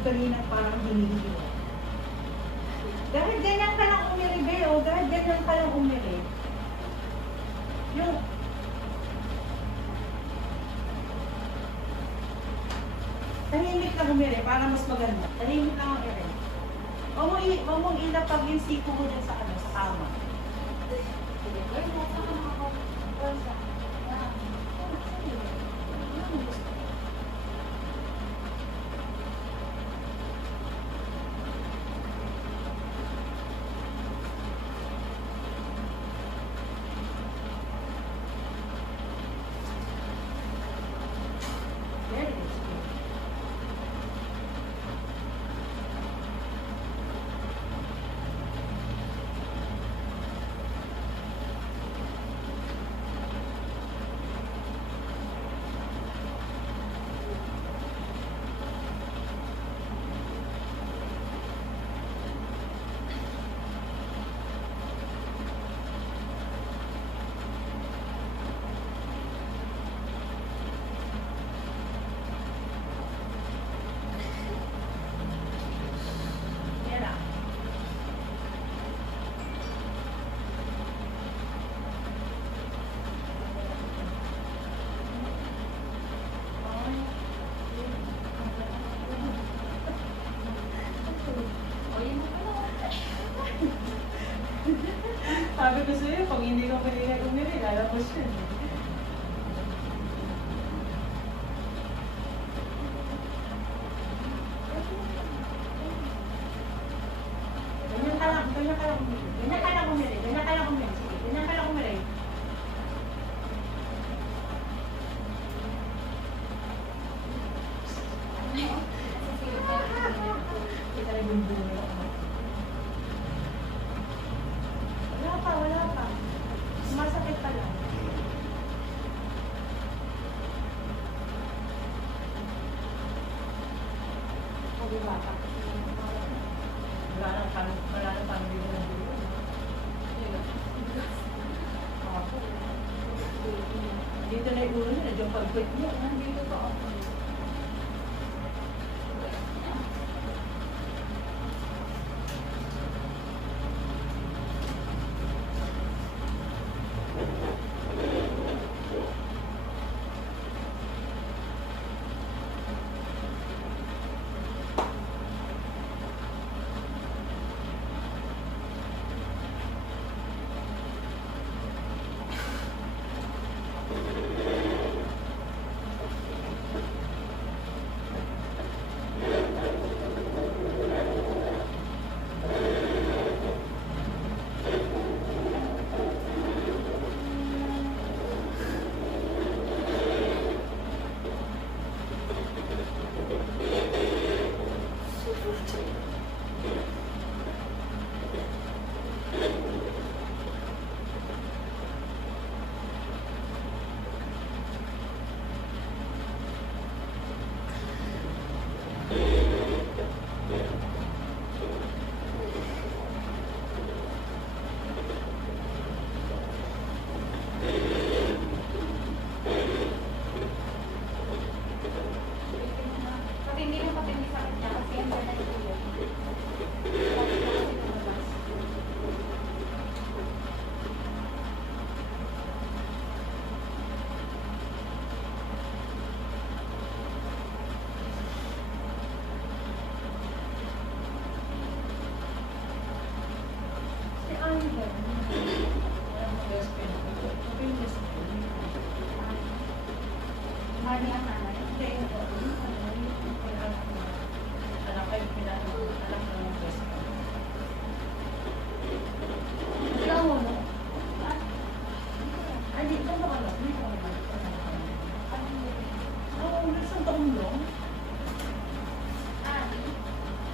kanina parang hinihingi. Dahil ganyan ka lang umiri, Beo. Dahil ganyan ka lang umiri. Yung... Tahimik ka umiri para mas maganda. Tahimik ka umiri. Huwag mong ilapag yung siko mo dyan sa ano, sa kama. Sabi ko sa'yo, pag hindi ka kanina umiri, lalabas yun. Ganyan ka lang umiri. Ganyan ka lang umiri. Ganyan ka lang umiri. Sige, ganyan ka lang umiri. Kita na yung bulo. Wala pa. Sumasakit pa lang. Wala pa. Wala nang pamilya ng bulo. Dito na yung ulo niya, yung pag-quit niya. Dito pa ako.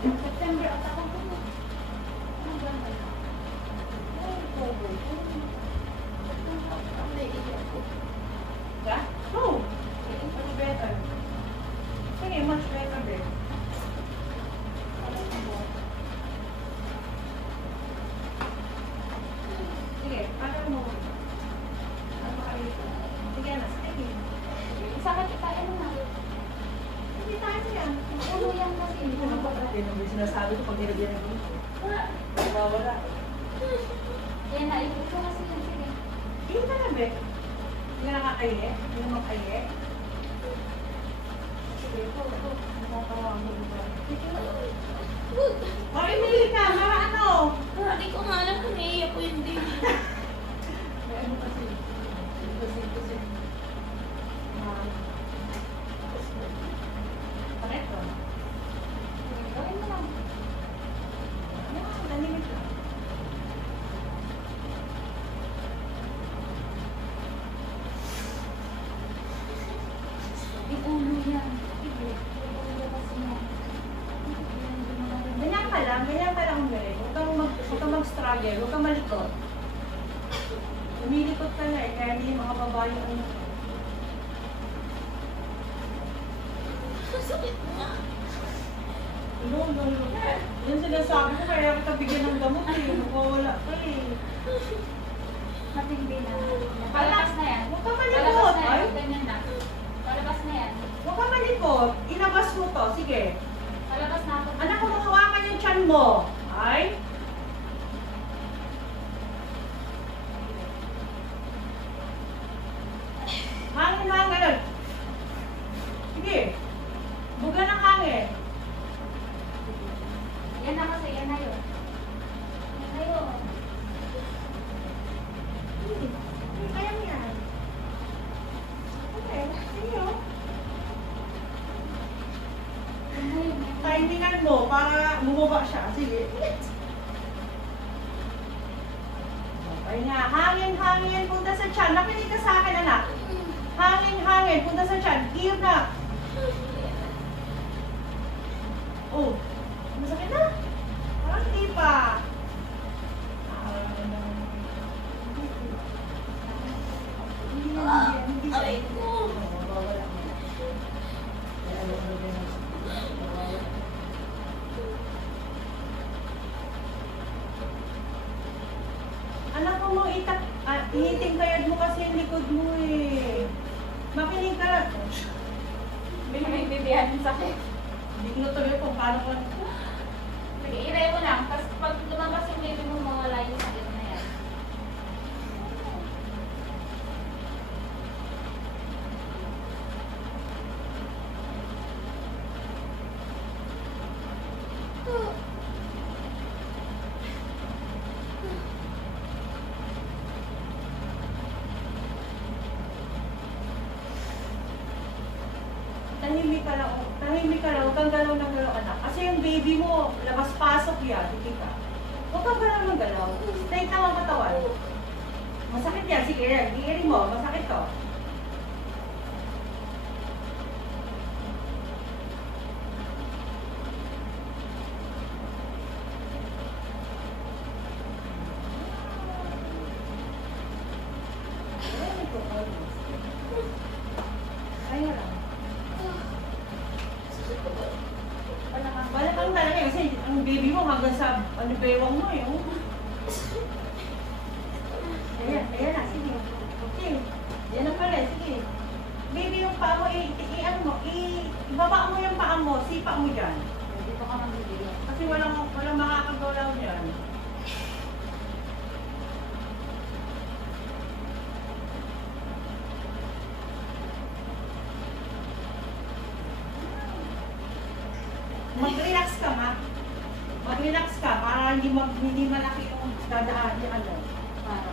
September at ako po. Ano ba na? October. Ka? Oh! Yan ang sinasabi ko pag nilagyan ng dito. Wala. Yan na, ipot ko kasi yun sila. Hindi ka na, Bek. Hindi ka nakakaye. Hindi ka makaye. Sige, ito. Nakakawa mo diba? O, Emily ka. Mga ano? Hindi ko nga alam kung naiiyak ko hindi. May ano kasi. Kasi. Bakit ko? Gawin mo lang. Nanimik ka. Yung ulo yan. Yung ulo kasi yan. Ganyan ka lang, Mary. Huwag kang mag-struggle, huwag kang malikot. Umilikot ka na eh, kaya hindi yung mga babae ang ano. Sakit nga. No. Yan sinasabi ko, kaya kita bigyan ng gamot eh. Mawawala ka eh. Matindi na. Palabas na yan. Huwag kang Palabas malikot. na Ay, yan. Ganyan na. Palabas na yan. huwag kang malikot. Ilabas mo to. Sige. Palabas na ako. Anak ko, hawakan yung tiyan mo. Ay. Hangin, ganun. Sige. Buga ng hangin. Yan na kasi, yan na yun. Yan na yun. Kaya mo yan. Okay, sige oh. Yan na yun. Timingan mo para bumaba siya. Sige. Okay nga. Hangin, punta sa tiyan. Nakinig ka sa akin, anak. Hangin, punta sa tiyan. Ear na. Oh, masakit na? Parang hindi pa. Hindi Aray ko. Anak ko mo ihiting kayad mo kasi yung likod mo eh. Makinig ka lang. Hindi mo naintindihan yung sakit. Hindi ko na tuloy kung paano ko. Sige, iray mo lang. Tapos pag lumabas yung baby mo, mawala yung sakit na yan. Tahimik ka lang, huwag kang galaw ng galaw, anak. Kasi yung baby mo, labas-pasok yan, hindi ka. Huwag kang galaw ng galaw. Straight lang ang katawan. Masakit yan, sige yan, iiri mo, masakit to. Kaya lang. Balakang talaga eh, kasi ang baby mo hanggang sa bewang mo eh. Oh. Ayan na, sige. Okay. Yan na pala, sige. Baby, yung paa mo, ibaba mo yung paa mo, sipa mo dyan. Dito ka magbibigyan. Kasi walang makakagalaw dyan. Mag-relax ka, ma. Mag-relax ka para hindi malaki yung dadaan yung ano. Para.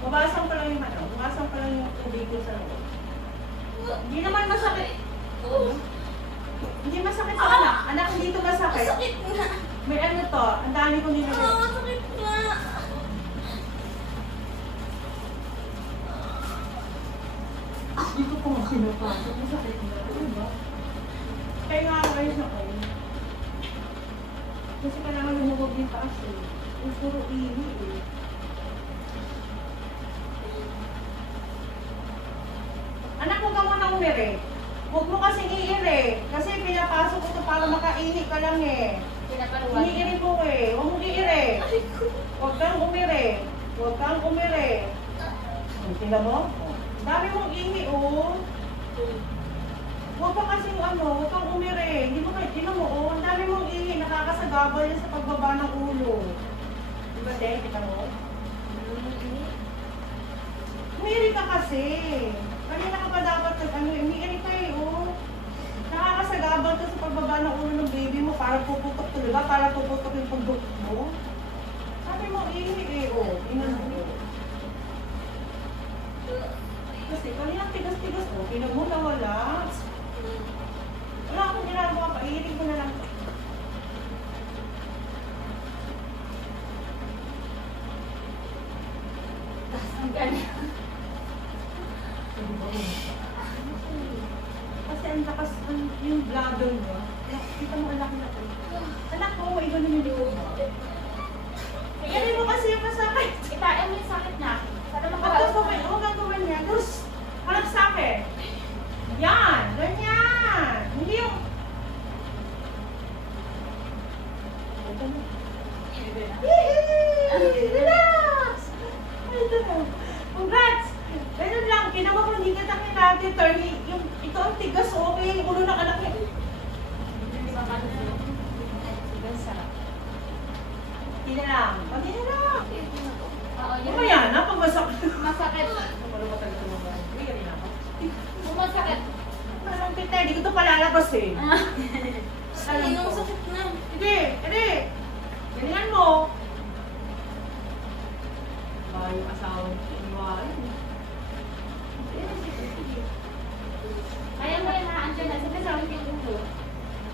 Babasan ko lang yung ano. Babasan ko lang yung tubig ko sa loob. Hindi naman masakit. Hindi masakit sa anak. Anak, hindi ito masakit. Sakit nga. May ano to. Ang dami kong nilagay. Sakit nga. Hindi ko po pinapasok. Masakit na. Ano ba? Kaya nga ako ayos na kayo. Kasi kailangan lumubog yung taas eh. Yung puro ihi eh. Anak, huwag ka muna umiri. Huwag mo kasing iiri. Kasi pinapasok ko ito para makaihi ka lang eh. Pinapaluwan. Iniiri mo eh. Huwag mong iiri. Huwag kang umiri. Huwag kang umiri. Tingnan mo? Dami mong ihi, oh. Huwag ka kasing huwag kang umire. Hindi mo kayo, tinan mo, oh. Ang dami mong ihi, nakakasagabal yan sa pagbaba ng ulo. Diba, Deng? Kita mo? Umiri ka kasi. Kanina ka pa dapat umiri ka eh, oh. Nakakasagabal to sa pagbaba ng ulo ng baby mo. Para puputok to, diba? Para puputok yung pagduk mo. Sabi mo, ihi eh, oh. Tingnan mo. Kasi kanina tigas-tigas, oh. Tingnan mo, nawala. Wala akong ginagawa pa. Ihirin ko na lang. Ang ganyan. Kasi ang lakas yung bladder mo. Kita mo anak na to. Anak mo, iba naman yung likod mo. Kaya mo kasi yung masakit. Itain mo yung sakit niya. Para Huwag kang gawin niya. Tapos, harap sa akin. Yan, ganyan. Hindi yung... Yee! Relax! Ay, ito na. Congrats! Ganun lang, ginawa ko hindi kita kinati, Terry. Ito ang tigas, okay. Yung ulo ng anak niya. Hindi na lang. Pati na lang. Oo, yun. Mamaya na, pag masakit. Masakit. Masakit. Parang kita, hindi ko ito palalabas eh. Ay, yung sakit na. Hindi. Ganyan mo. Yung asawa mo, iniwain. Kaya mo yan, andyan na. Sabi sa akin yung ulo.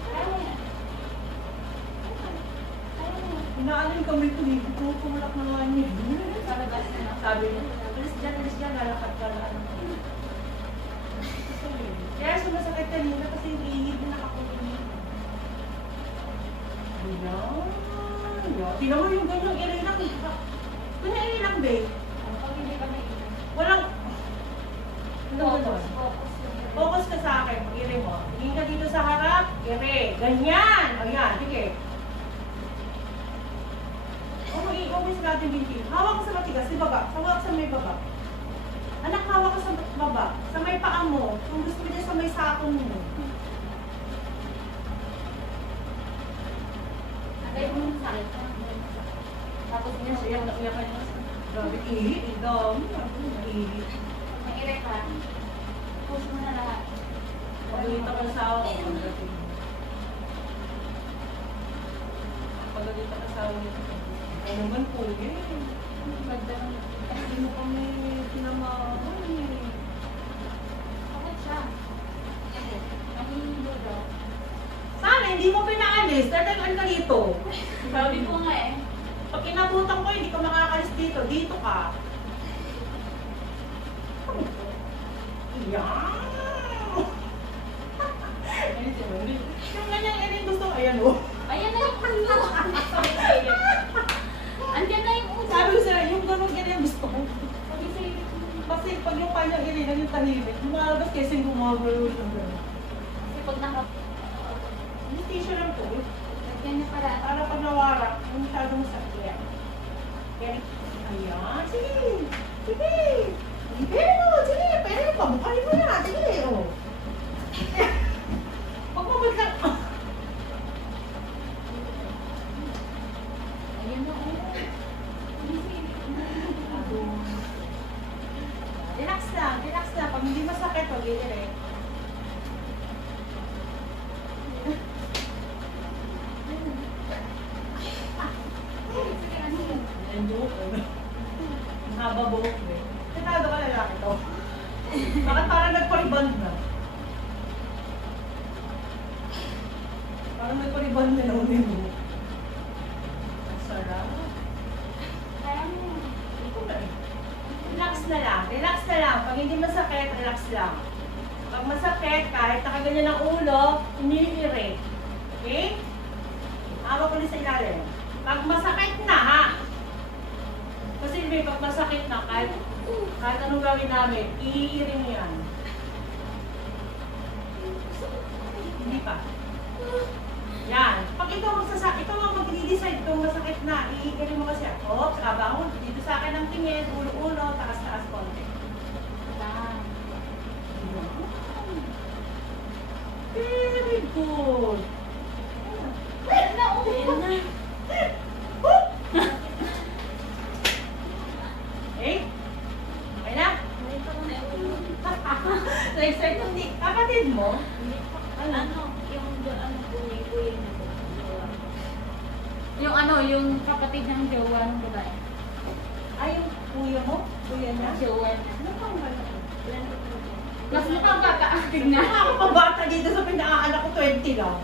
Kaya mo yan. Kaya mo yan. Inaanin kami ito, hindi ko kumulak na nga niya. Sa labas na. Sabi niya, alis dyan, lalakad ka lang. Kaya sumasakit kanina kasi yung ihid na nakakulong. Ayan. Tingnan mo yung ganyang irilang. Ganyan irilang, babe. Pag hindi ka may ito. Walang... Focus. Focus ka sa akin, pag-iri mo. Tingin ka dito sa harap, iri. Ganyan! Ayan, sige. Always natin binti. Hawak ka sa matigas, di baba. Hawak sa may baba. Anak, hawak ka sa baba. Sa may paa mo. Kung gusto mo niya sa may sakong mo. Agay mo yung sakit. Tapos Yan siya, yung nakiyak ka niya. Grabe, ihi. Dami. Ihi. mag-irek ka. Push mo na lahat. Pagalitan ka sa awa ko. Pagalitan ka sa awa niya. Ano naman po yun. Ganda ng... Hindi mo kami pinamahan eh. Bakit siya? Nahihilo daw. Sana hindi mo pinaalis. Dadagaan ka dito. Sabi ko nga eh. Pag inabutan ko, hindi ka makakalis dito. Dito ka. Iyan! Yung ganyang irin gusto ko. Ayan o. Ayan na yung ulo. Sabi sa'yo. Andyan na yung ulo. Sabi ko sila, yung gano'ng ganyan gusto ko. Sabi sa'yo. Kasi pag yung kanyang irin, naging tahimik. Lumalabas kasi gumagalo siya gano'n. Kasi pag naka... Yung tissue lang po. Lagyan niya para... Para pag nawarak, masyadong sakit. Ayan. Ayan. Sige. Sige. Pero, sige. Pwede pa. Bukahin mo na. Sige. O. Huwag mo ba't lang. Ayan na ulo. Relax lang. Relax lang. Pag hindi masakit, huwag i-direct. Sige, ano yun? Ang buhok. Ang haba buhok mo. Tinado ka lalaki to. Bakit parang nagpa-rebound na? Parang nagpa-rebound na lang yung buhok. Ang sarap. Kaya mo. Ito na eh. Relax na lang. Relax na lang. Pag hindi masakit, relax lang. Pag masakit, kahit nakaganyan ang ulo, inilirate. Okay? Hawak ko ulit sa ilalim. Pag masakit na, ha? Kasi may pag masakit na, kahit anong gawin namin, iiring yan. Hindi pa. Yan. Pag ikaw ang mag-decide kung masakit na, iiring mo kasi ako. Saka bangon, dito sa akin ang tingin, ulo-ulo, takas-taas konti. Yan. good. Ayan na. Eh? Okay na? Na-excite hindi. Kapatid mo? Yung kapatid ng jowa ng babae. Ay, yung kuya mo? Kuya niya? Jowa niya. Ano pang wala? Mas mukhang bata. Tignan ako pang bata dito sa pinakaanak ko, 20 lang.